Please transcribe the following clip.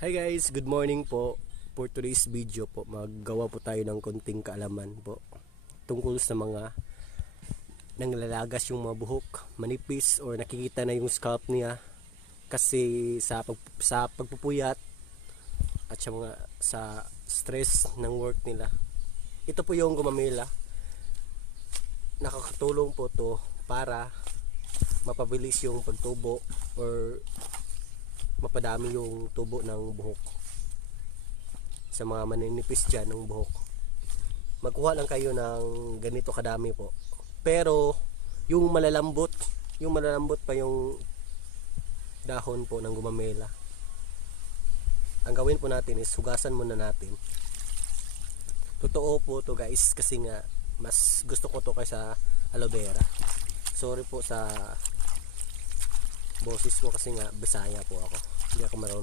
Hi guys, good morning po. For today's video po, maggawa po tayo ng konting kaalaman po tungkol sa mga nanglalagas yung mga buhok, manipis or nakikita na yung scalp niya kasi sa pag, sa pagpupuyat at sa mga sa stress ng work nila. Ito po yung gumamela. Nakakatulong po to para mapabilis yung pagtubo or mapadami yung tubo ng buhok. Sa mga maninipis dyan ng buhok. Magkuha lang kayo ng ganito kadami po. Pero yung malalambot yung malalambot pa yung dahon po ng gumamela ang gawin po natin is hugasan muna natin. Totoo po to guys kasi nga mas gusto ko to kaysa aloe vera. Sorry po sa boses ko kasi nga Bisaya po ako. Hindi ako marunong